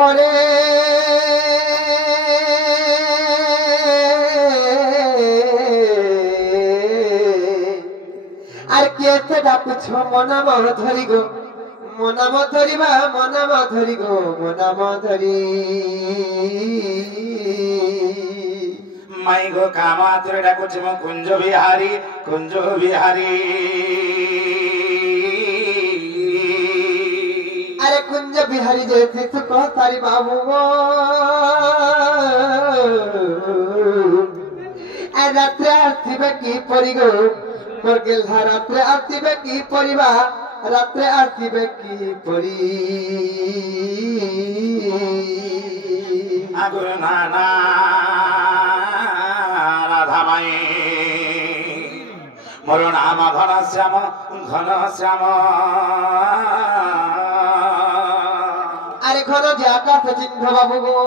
ঘরে আর কেতে ডাকুছ মনাম ধরি গো মনাম ধরিবা মনাম ধরি গো মনাম ধরি মাই গো কামাতুরে ডাকুছি মো কুঞ্জ বিহারী কুঞ্জ বিহারী আরে কুঞ্জ বিহারী যে সুখ তারি বাবু রাত্রে আসিবে কি পরি গো মোর গেলহা রাত্রে আসিবে কি পরিবা রাত্রে আসিবে কি পরি আগুর নানা রাধা মাই মোর নাম ঘন শ্যাম আরে ঘন যে আকাশ চিহ্ন বাবু গো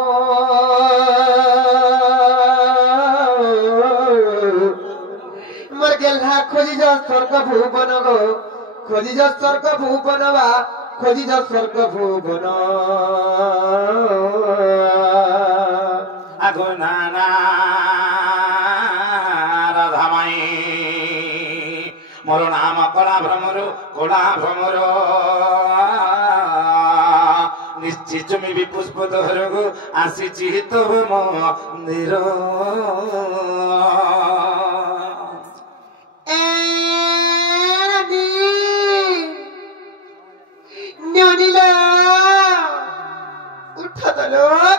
মোর গেলহা খোঁজি যা স্বর্গ ভুবন গো খোঁজি যা স্বর্গ ভুবন বা খোঁজি যা স্বর্গ ভুবন আগুর নানা রাধা মাই মোর নাম কলা ভ্রমর নিশ্চিত জমি পুষ্প ধরগু আসিছি তব মন্দির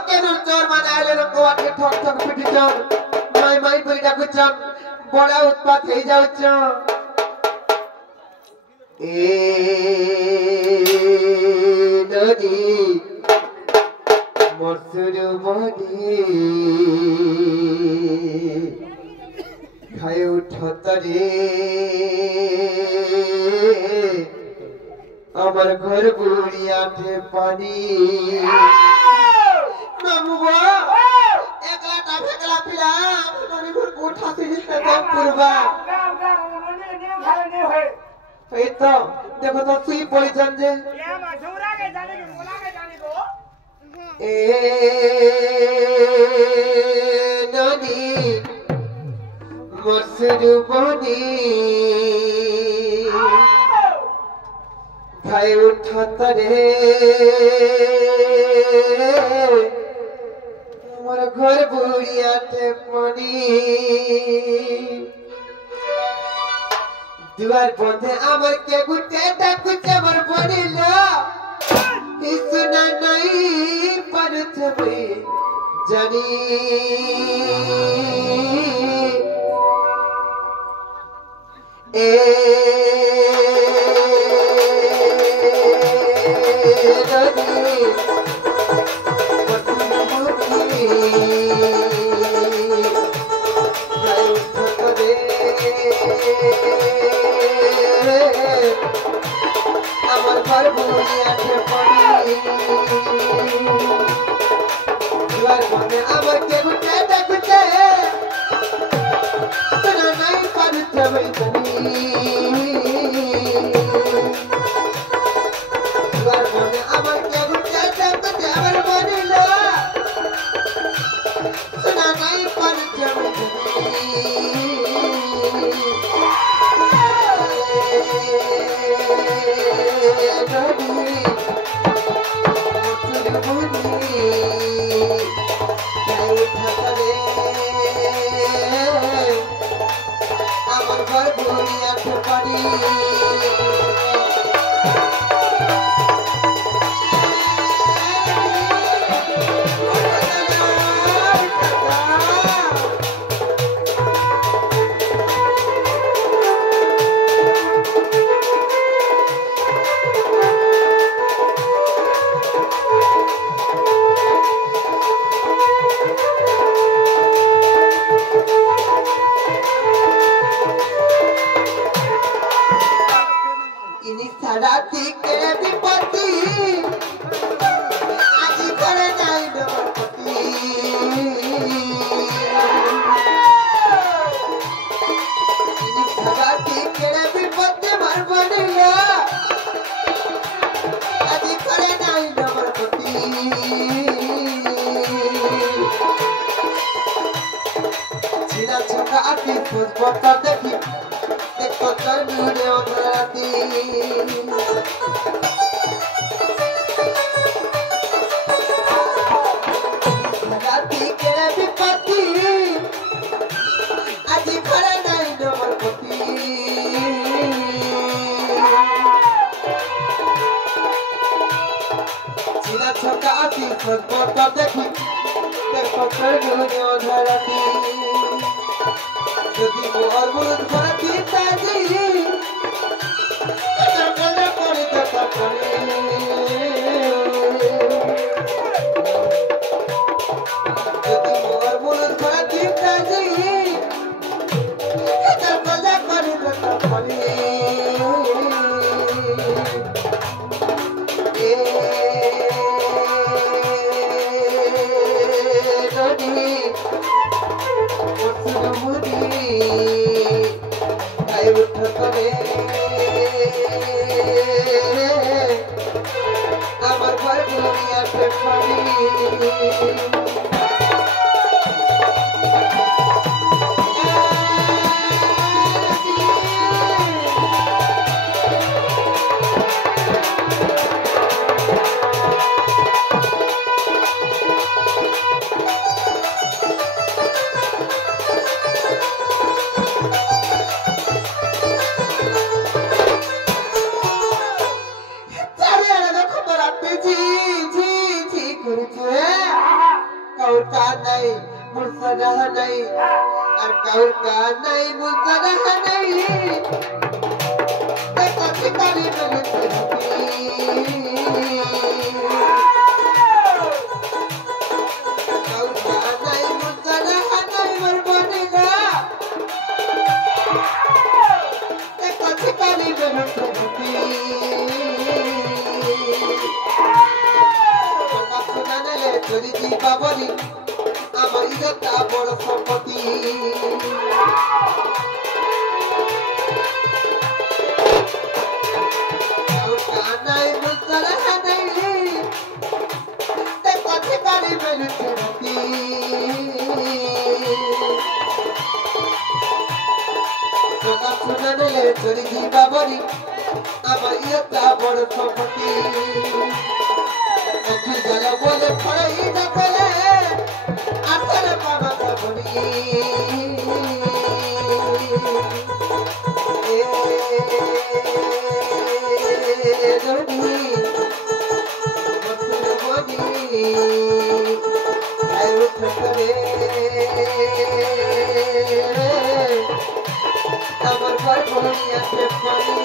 কেন চোর মানে আইলে কোয়াকে ঠক ঠক পিটি চোর মাই মাই বলি ডাকুছ বড় উৎপাত হয়ে যাচ্ছ এ নদী মসুর মনি খাই উঠত রে আমার ঘর বুড়িয়াতে পানি মামু গো একলাটা ফেকলা পিলা ননি ঘর কোঠা থেকে একদম পুরবা এই তো দেখো তো তুই পরিজন যে এ ননি মসুর বনি খাই উঠত রে আমার ঘর বুড়িয়াতে পানি দুয়ার বন্ধে আমার কে গুটে ডাকুছে আমার বনিল শুনা নাই পারথবে জানি এ আমার ঘর বুড়িয়াতে পানি দুয়ার বন্ধে আমার কে গুটে ডাকুছে শুনা নাই পারথবে জানি আমার কেবল চাইতে আমার বনিল শোনা নাই পার আমার ঘর বুড়িয়াতে পানি রাতি কে বিপত্তি আজি করে নাই ডমপতি রাতি কে বিপত্তি মারব নিল আজি করে নাই ডমপতি কথা দেখি দেখো তোর নুরে রাতি রাতি কেড়ে বিপত্তি আজি ঘরে নাই নমর পতি চিনা ছকা আছি কথা দেখি দেখো তোর নুরে রাতি যদি মোর বুদ ভরতি তাজি কতলা করে কথা করে যদি মোর বুদ ভরতি তাজি কতলা করে কথা করে এ নদী আমার ঘর দুনিয়াতে পানি मुसरह नहीं और कौर का नहीं मुसरह नहीं देखो सितारे मेरे कौर का नहीं मुसरह नहीं मर बनेगा देखो सितारे मेरे सुनाने ले चली जी बाबरी আমার ইজ্জতটা বড় সম্পত্তি আর কানাই মুসরা নাই তে কথা পারি মেলুতে রাতি তোকা শুনালে চলি দিবা বলি আমার ইজ্জতটা বড় সম্পত্তি অখি জল বলে ফড়াই না বলে আতর পাবা বলি এ রনি মতুর বলি আই উঠরে আমার ঘর বলিয়াতে পানি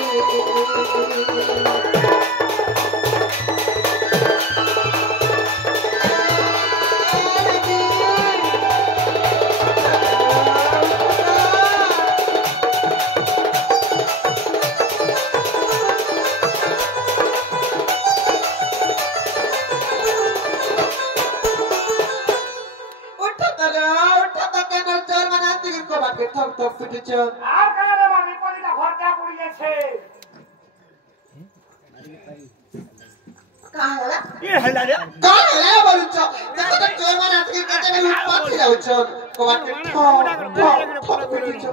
ঠক ঠক পিটেছ আর কারে বাড়ি পরিটা ঘরটা পড়িয়েছে কাহলা এ হেলা রে কাহলা বলছ দেখো তো তোর মানে আজকে কেটে গেল পাখি যাওছ কোবাকে ঠক পিটেছ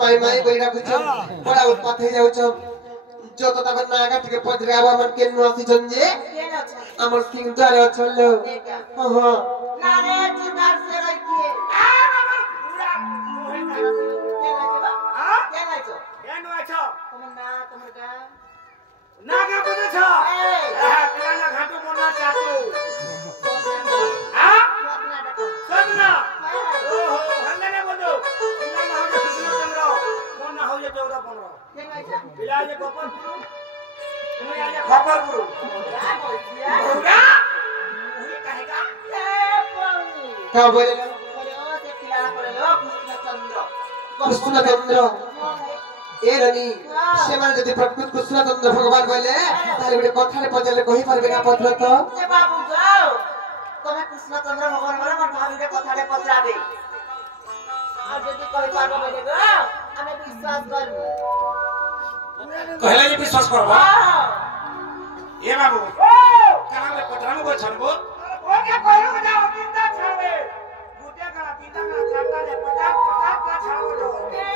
মাই মাই কইরা কইছ বড় উৎপাত হয়ে যাওছ যত তখন নাগা থেকে পদরে আবার আমার কেন আসিছন যে আমার সিং ধরে চলল হ্যাঁ না রে তুই মার সে রাখি আর আমার পুরা নাগা বলেছ হ্যাঁ পিলানা ঘাটু মনা চাটু হ্যাঁ সবনা ওহো হঙ্গনে বলো পিলানা হয়ে কৃষ্ণচন্দ্র মনা হয়ে 14 15 পিলাজে গোপাল গুরু তুমি আজ খবর গুরু ওরা ওই কাহেগা কা বলে से पिलाना पड़ेगा कृष्णचंद्र কৃষ্ণচন্দ্র এরনি সেমান যদি প্রকৃত কৃষ্ণচন্দ্র ভগবান বলে তাহলে বলে কথারে পজালে কই পারবে না পত্র তো যে বাবু যাও তুমি কৃষ্ণচন্দ্র ভগবান বলে আমার ভাবিকে কথারে পচরাবে আর যদি কই পারবো বলে গো আমি বিশ্বাস করব কহিলা যে বিশ্বাস করব হ্যাঁ এ বাবু কানালে পত্রামু বলছন গো ওকে কইলো যাও তিনটা ছাড়বে গুটে কানা তিনটা কানা চারটা রে 50 50 টা ছাড়বো এ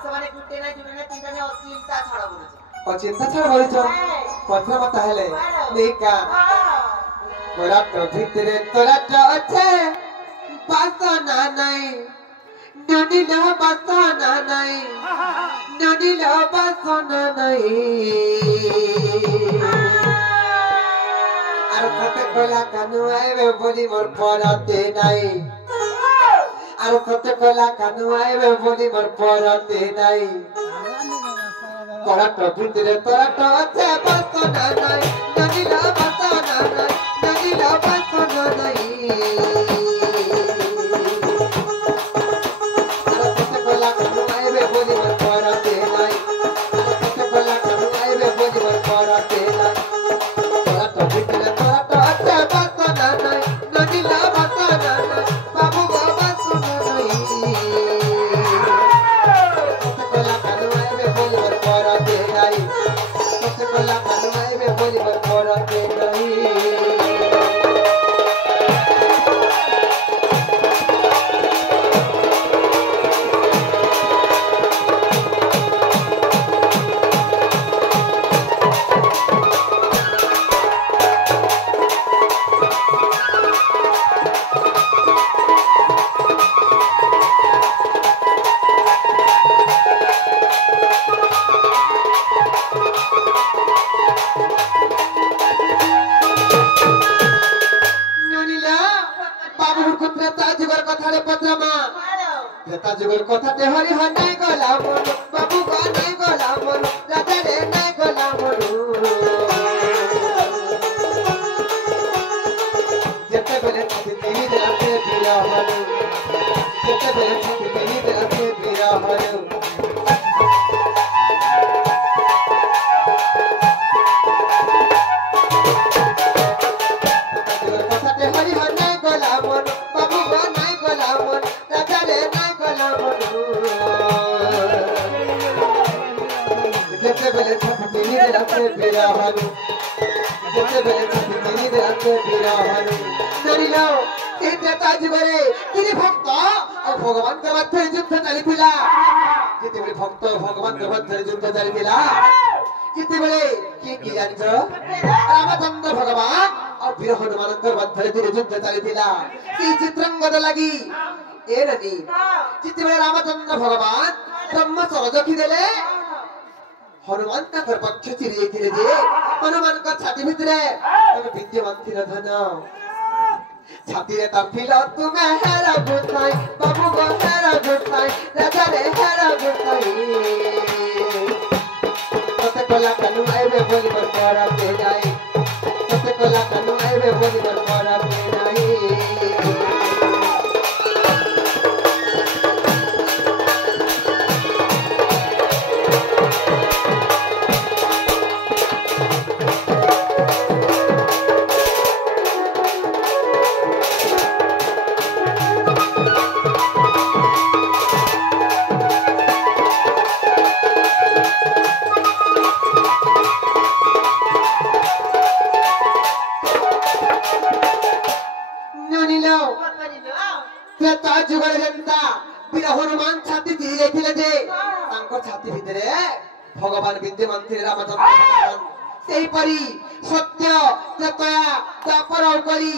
ସେମାନେ ଗୁଟେ ନା ଜୁଡେ ନା ତିନଟା ନା ଅଚିନ୍ତା ଛାଡ ବୁଲୁଛ অচিন্তা ছাড়া বলিছ কথা মত হেলে নেকা তোরা তো ভিতরে তোরা তো আছে বাসনা নাই ননিল বাসনা নাই ননিল বাসনা নাই আর কত কলা কানু আইবে বলি মোর পরতে নাই আর কত কলা কানু আইবে বলি মোর পরতে নাই তোরা তো ভিতরে তোরা তো আছে বাসনা নাই ননিল বাসনা নাই ননিল বাসনা নাই আর কত কলা কানু আইবে বলি মোর পরতে নাই আর কত কলা কানু আইবে বলি মোর পরতে নাই তোরা তো ভিতরে তোরা তো আছে বাসনা নাই ননিল বাসনা নাই বাবু বাবা বাসনা নাই কত কলা কানু আইবে বলি মোর পরতে নাই কত কলা কানু আইবে বলি মোর পরতে নাই ননিলা বাবুর কুত্রা তা যুগর কথারে পত্রমা তা যুগর কথাতে হরি হয় নাই গলা মন বাবু গো নাই গলা মন রাজা রে নাই গলা মন যেতে বেলে ছাতি তিনি রাতে বিরা হল যেতে বেলে ছাতি তিনি রাতে বিরা হল কথাতে হরি হয় নাই গলা মন বাবু গো নাই গলা মন রাজা রে নাই গলা মন যেতে বেলে ছাতি তিনি রাতে বিরা হল যেতে বেলে ছাতি তিনি রাতে বিরা হল নরিলাও এটা কাজ করে তিনি ভক্ত আর ভগবানকে মধ্যে যুদ্ধ চালিଥିଲା যেতেବେଳେ ভক্ত ভগবানকে মধ্যে যুদ্ধ চালিଥିଲା যেতেବେଳେ কি জানিছ রামচন্দ্র ভগবান আর বীর হনুমানଙ୍କ ମଧ୍ୟରେ ଯୁଦ୍ଧ ଚାଲିଥିଲା ସେଇ ଚିତ୍ରାଙ୍ଗଦ ଲାଗି ଏ ନନି ଯେତେବେଳେ ରାମଚନ୍ଦ୍ର ଭଗବାନ ବ୍ରହ୍ମଚର ରଖିଦେଲେ ହନୁମାନ ତାଙ୍କର ପକ୍ଷ ଚିରି ଯାଇଥିଲେ ଯେ ହନୁମାନଙ୍କ ଛାତି ଭିତରେ ବିଦ୍ୟମାନ ଥିଲା ଧନ ଛାତିରେ ତପିଲ ତୁମେ ହେର ଗୁଥାଇ ବାବୁ ଗো ହେର ଗୁଥାଇ ରାଜାରେ ହେର ଗୁଥାଇ ତତେ କଲା କାନୁ ଆଇବେ ବୋଲି ମୋର ପରତେ ଯାଇ ତତେ କଲା କାନୁ ଆଇବେ ବୋଲି ମୋର ପରତେ ଯାଇ ତା ଯୁଗରେ ଯେନ୍ତା ବୀର ହନୁମାନ ଛାତି ଦେଇ ଯାଇଥିଲେ ଯେ ତାଙ୍କ ଛାତି ଭିତରେ ଭଗବାନ ବିଦ୍ୟମାନ ଥିଲେ ରାମଚନ୍ଦ୍ର ଭଗବାନ ସେହିପରି ସତ୍ୟ ତ୍ରେତୟା ଦ୍ୱାପର କରି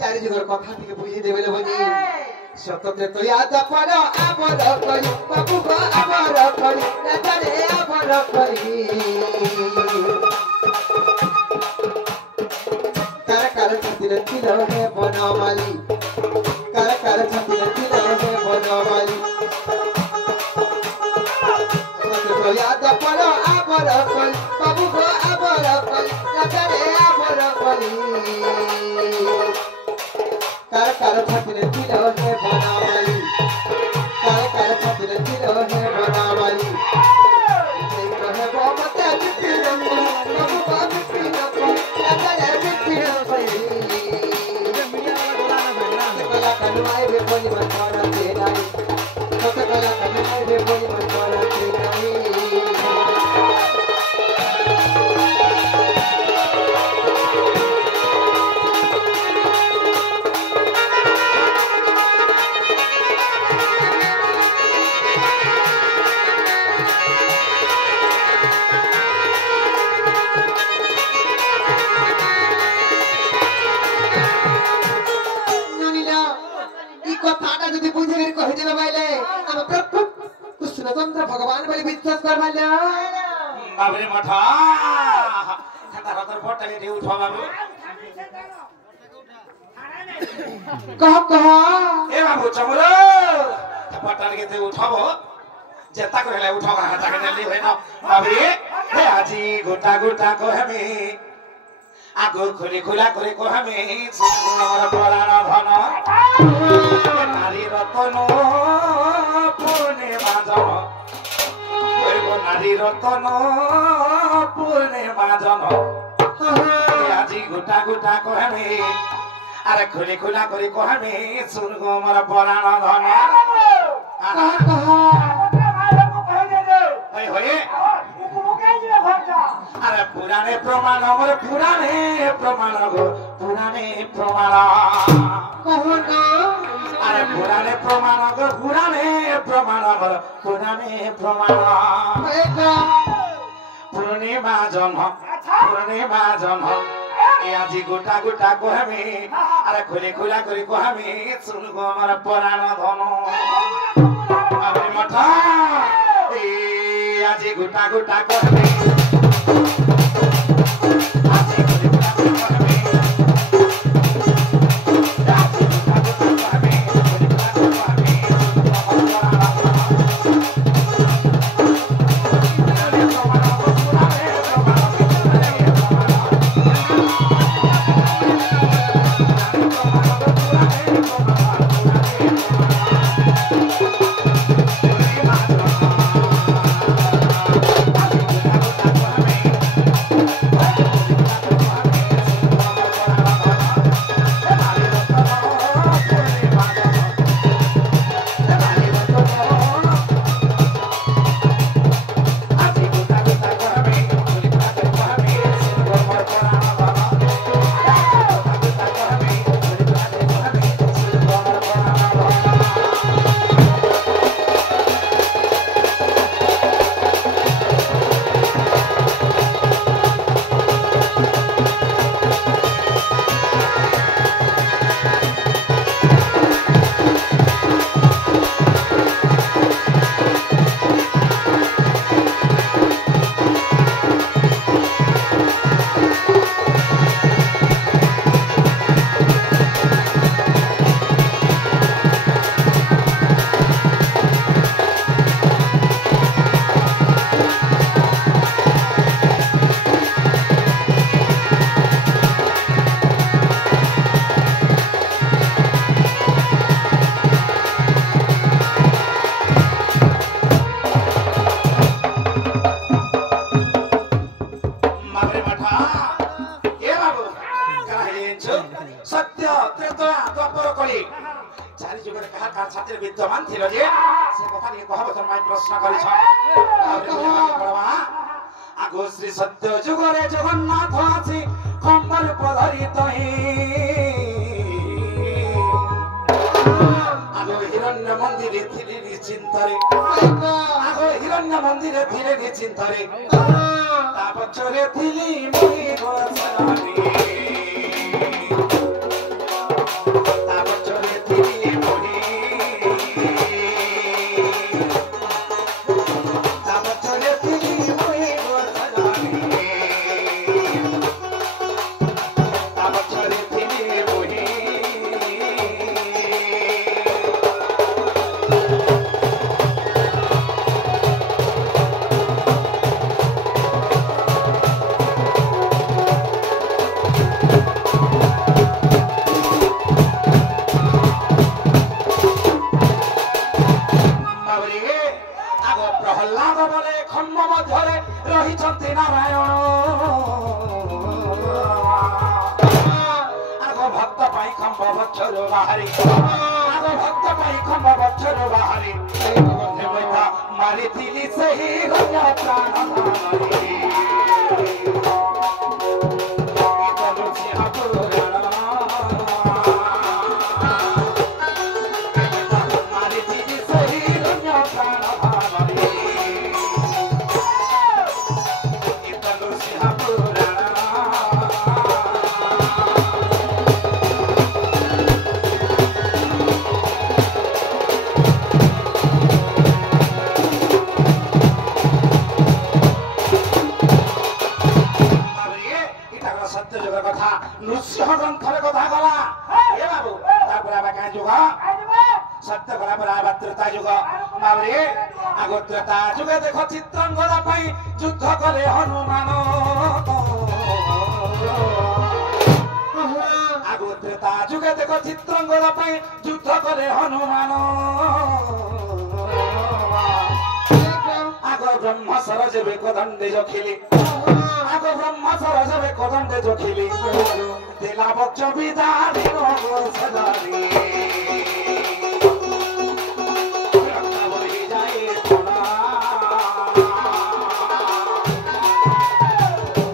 ଚାରି ଯୁଗର କଥା ଟିକେ ବୁଝିଦେବେ ବୋଲି ସତ୍ୟ ତ୍ରେତୟା ଦ୍ୱାପର ଆମର କରି ବାବୁ ଗো ଆମର କରି ରାଜାରେ ଆମର କରି କାର କାର ଛାତିରେ ছিল হে বনমালী कार कार छाती ଥିଲା হে বনমালী সত্য याद পড় আবর কই বাবু গো আবর কই রাজারে আবর কই कार कार छाती ছিল হে বনমালী कार कार छाती ছিল হে বনমালী সেই কহে মতে বিপিন বাবু গো বিপিন রাজারে বিপিন কই কলা কানু আইবে বলি মোর পরতে নাই কত কলা কানু আইবে বলি মোর পরতে নাই बाबरे मठा खाता रतर पटले दे उठो बाबू कह ए बाबू चमरो पटल के दे उठाबो जेता कहले उठो हाता के जल्दी होइन बाबरे हे आजी गोटा गोटा को हमें आगो खुली खुला करे को हमें सुंदर पराण धन नारी रतन पुणे बाजन नारी रतन पुणे बाजन আজি গোটা গোটা কহামে আরে খুলি খুলা করে কহামে সুরগ মর পরাণ ধন আরে পুরাণে প্রমাণ আমার পুরাণে প্রমাণ গো পুরাণে প্রমাণ আরে পুরাণে প্রমাণ গো পুরাণে প্রমাণ আমার পুরাণে প্রমাণ পূর্ণিমা জন্ম আজি গোটা গোটা কহামে আরে খুলি খুলা করে কহামে শুনব আমার পরাণ ধন আরে মঠা আজি গোটা গোটা কহামে আজি খুলি খুলা করে কহামে আজি গোটা গোটা কহামে খুলি খুলা করে কহামে শুনব আমার विद्यमान थियो जे से कथा नि कहबो माइ प्रश्न करिछ आगो श्री सत्य जुगरे जगन्नाथ आछि कम्बल पधरी तहि आगो हिरण्य मन्दिरे थिले निश्चिन्तरे आगो हिरण्य मन्दिरे थिले निश्चिन्तरे तापचरे थिली मुनि गोचरणी मारी दिली सही गया प्राण सत्य जुग कथा नृसिंह ग्रंथर कथा गला ए बाबू तापर आबा का जुग सत्य गला पर आबा त्रेता जुग बाबरे आगो त्रेता जुगे देखो चित्रांगदा पई युद्ध करे हनुमान आगो त्रेता जुगे देखो चित्रांगदा पई युद्ध करे हनुमान आगो ब्रह्म सरजबे कदंडे जखिली आगो ब्रह्म सरजबे कदंडे जखिली दिला बच्च बिदारी रो सदारी रक्त बही जाए थोड़ा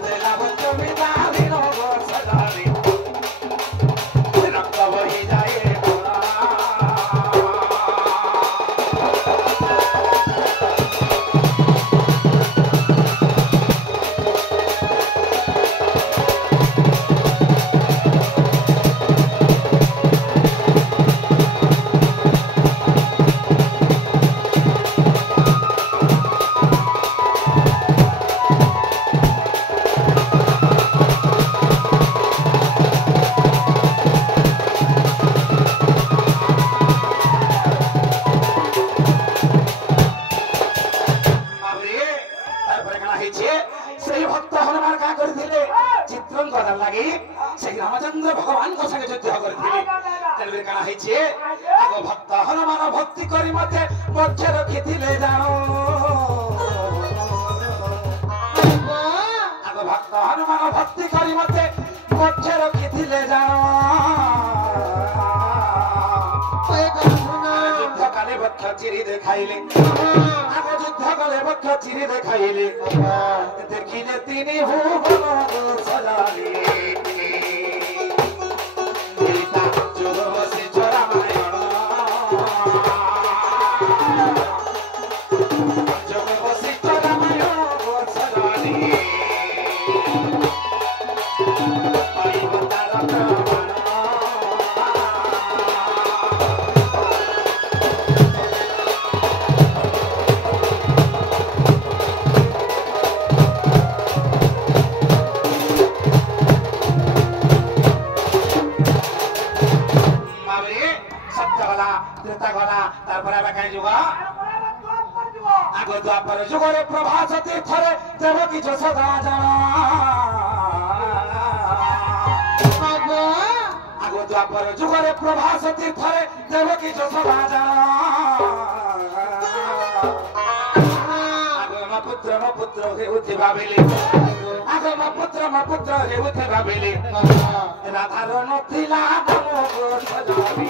दिला बच्च बिदारी रो सदारी रक्त बही जाए थोड़ा रामचंद्र भगवान को संगे युद्ध करथिले तेलबे काना हेछे आगो भक्त हनुमान भक्ति करी मते मध्य रखिथिले जानो आगो भक्त हनुमान भक्ति करी मते मध्य रखिथिले जानो युद्ध काले वक्ष चिरी देखाइले आगो युद्ध काले वक्ष चिरी देखाइले देखिले तिनी भुवन सजाले आगो द्वापर जुगरे प्रभास तीर्थरे देवकी जशोदा जाना आगो द्वापर जुगरे प्रभास तीर्थरे देवकी जशोदा जाना आगो म पुत्र हे उठे भाबिले आगो म पुत्र हे उठे भाबिले राधार नथिला नमो सजाबी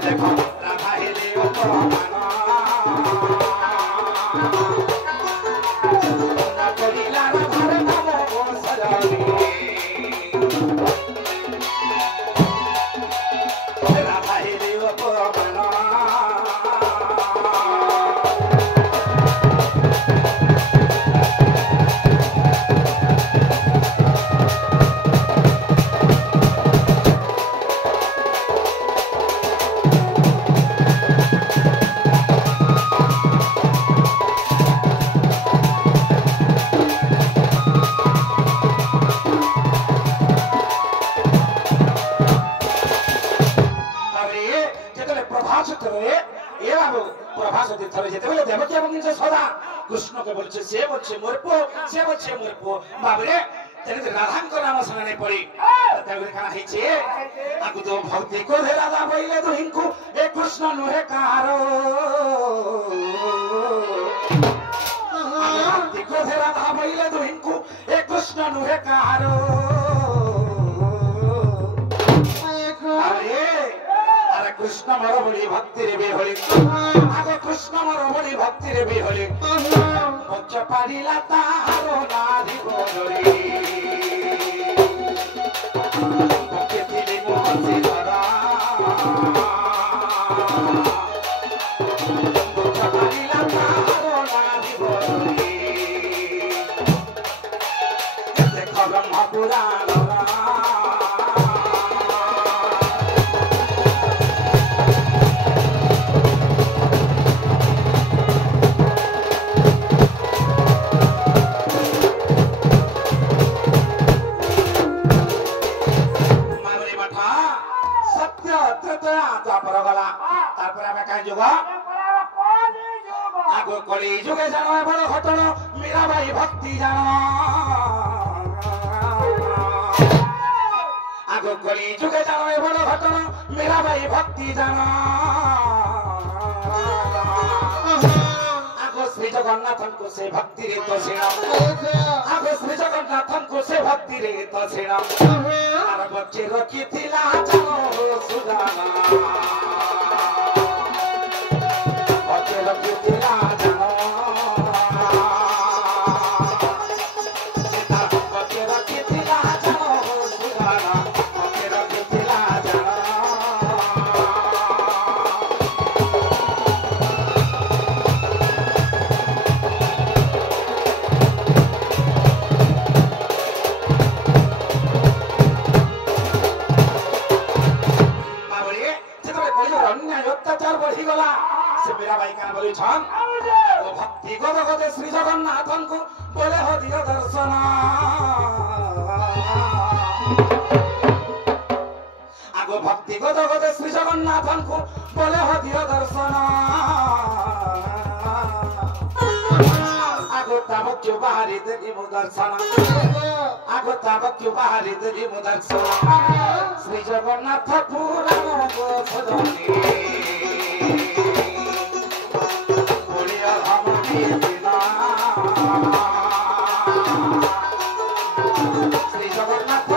देखो राधा हेले अपमाना ना करिला राधार नमो सजाबी राधा हेले अपमाना कृष्ण के बोलছে সে বলছে মোর পো সে বলছে মোর পো বাবরে তেনে রাধাঙ্ক নাম শরণে পড়ি তাহলে কানা হইছে আগু তো ভক্তি করে রাধা বইলে দুহিঙ্কু এ কৃষ্ণ নহে কারো ভক্তি করে রাধা বইলে দুহিঙ্কু এ কৃষ্ণ নহে কারো আরে কৃষ্ণ মর বলি ভক্তি রে বেহলি আগে কৃষ্ণ মর বলি ভক্তি রে বেহলি পঞ্চ পারিলা তাহারো নারী বলি ভক্তি দিলি মহসি ধরা পঞ্চ পারিলা তাহারো নারী বলি দেখো ব্রহ্ম পুরাণ मेरा भाई भक्ति जाना आगो कली जुगे जाना बड़ घटना मेरा भाई भक्ति जाना आगो श्री जगन्नाथन को से भक्ति रे तो सेना आगो श्री जगन्नाथन को से भक्ति रे तो सेना आर बच्चे रखी थिला जानो सुदाना बच्चे रखी थिला जानो बच्चे रखी थिला जानो सुदाना बच्चे रखी थिला जानो अत्याचार बढ़ी गला से मेरा भाई क्या बोली छन ओ भक्ति गद गदे श्री जगन्नाथन को बोले हो दियो दर्शन आगो भक्ति गद गदे श्री जगन्नाथन को बोले हो दियो दर्शन आगो ताबक क्यों बाहरी देवी मु दर्शन आगो ताबक क्यों बाहरी देवी मु दर्शन श्री जगन्नाथ पुराण गो सजनी श्री जगन्नाथ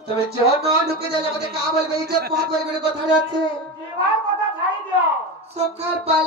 তুমি जो न ढुके जाले मते का बोलबे इज्जत बहुत बड़े बड़े কথা আছে जीवार কথা ছাই দিও সখার পালা